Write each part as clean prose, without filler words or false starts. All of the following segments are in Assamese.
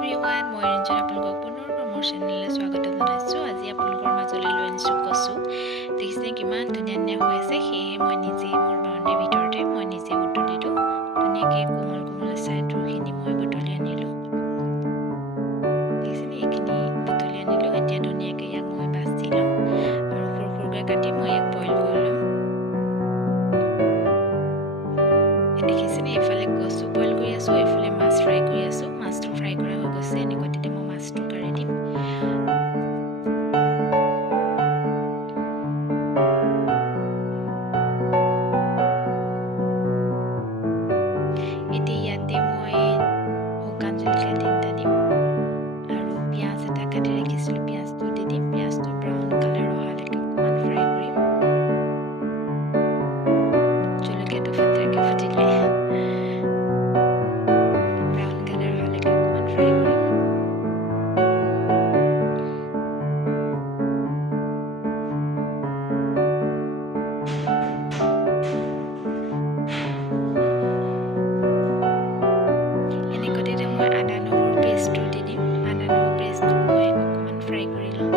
এভৰিৱান মই ৰঞ্জন আপোনালোকক পুনৰ মোৰ চেনেললৈ স্বাগত জনাইছোঁ। আজি আপোনালোকৰ মাজলৈ লৈ আনিছোঁ কচু। দেখিছেনে কিমান ধুনীয়া ধুনীয়া হৈ আছে। সেয়ে মই নিজে মোৰ বাউণ্ডেৰীৰ ভিতৰতে মই নিজে বুটলিলোঁ। ধুনীয়াকৈ কোমল কোমল চাইডৰখিনি মই বুটলি আনিলোঁ। দেখিছেনে এইখিনি বুটলি আনিলোঁ। এতিয়া ধুনীয়াকৈ ইয়াক মই বাছি ল'ম আৰু সৰু সৰুকৈ কাটি মই ইয়াক বইল কৰি ল'ম। দেখিছেনে এইফালে কচু বইল কৰি আছোঁ, এইফালে মাছ ফ্ৰাই কৰি আছোঁ। মাছটো ফ্ৰাই কৰা হৈ গৈছে। এনেকৈ তেতিয়া মই মাছটো কাঢ়ি দিম। এতিয়া ইয়াতে মই শুকান জলকীয়া 3টা দিম আৰু পিঁয়াজ এটা কাটি ৰাখিছিলোঁ, পিঁয়াজটো দি দিম। পিঁয়াজটো ব্ৰাউন কালাৰ অহালৈকে অকণমান ফ্ৰাই কৰিম। জলকীয়াটো ফুটিলে ব্ৰাউন কালাৰ অহালৈকে অকণমান ফ্ৰাই কৰিম। এনেকৈ মই আদা নহৰু পেষ্টটো দি দিম। আদা নহৰু পেষ্টটো মই অকণমান ফ্ৰাই কৰি ল'ম।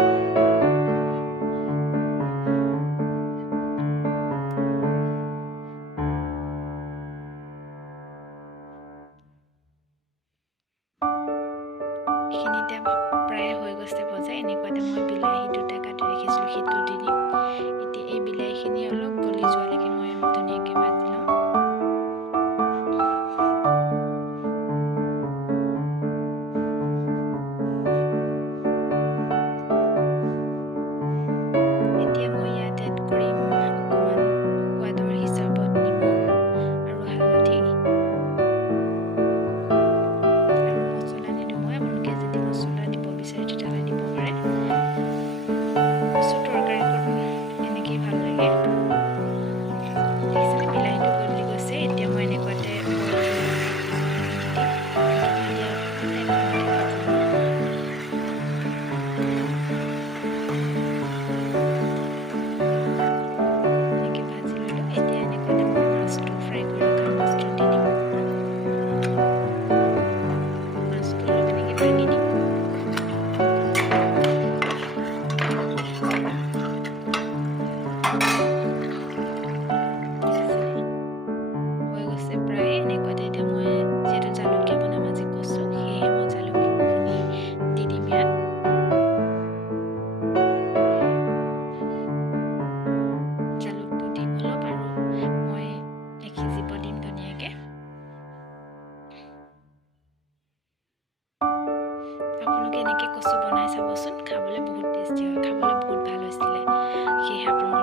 এইখিনি এতিয়া প্ৰায় হৈ গৈছে ভজা। এনেকুৱাতে মই বিলাহী 2টা কাটি ৰাখিছিলোঁ, সেইটো দি দিম। এতিয়া এই বিলাহীখিনি অলপ গলি যোৱালৈকে মই ধুনীয়াকৈ ভাজি ল'ম। এতিয়া মই ইয়াত এড কৰিম অকণমান সোৱাদৰ হিচাপত নিমখ আৰু হালধি আৰু মছলা নিদিওঁ মই। আপোনালোকে যদি মছলা দিব বিচাৰে তেতিয়াহ'লে দিব পাৰে। কচু তৰকাৰীকণ এনেকেই ভাল লাগে। দেখিছেনে বিলাহীটো গলি গৈছে। এতিয়া মই এনেকুৱাতে বইল কৰি ৰখা কচুখিনি দি দিম। এইখিনি দিয়া অকণমান টাইমলৈকে ভাজি ল'ম। এনেকৈ ভাজি ল'লোঁ। এতিয়া এনেকুৱাতে মই মাছটো ফ্ৰাই কৰি ৰখা মাছটো দি দিম। মাছটো অলপ এনেকৈ ভাঙি দিম। হৈ গৈছে প্ৰায়। এনেকুৱাতে এতিয়া মই যিহেতু জালুকীয়া বনাম আজি কচু, সেয়েহে মই জালুকখিনি দি দিম ইয়াত। জালুকটো দিম অলপ আৰু মই সিজিব দিম ধুনীয়াকৈ। আপোনালোকে এনেকৈ কচু বনাই চাবচোন, খাবলৈ বহুত টেষ্টি হয়, খাবলৈ বহুত ভাল হৈছিলে। সেয়েহে আপোনালোকৰ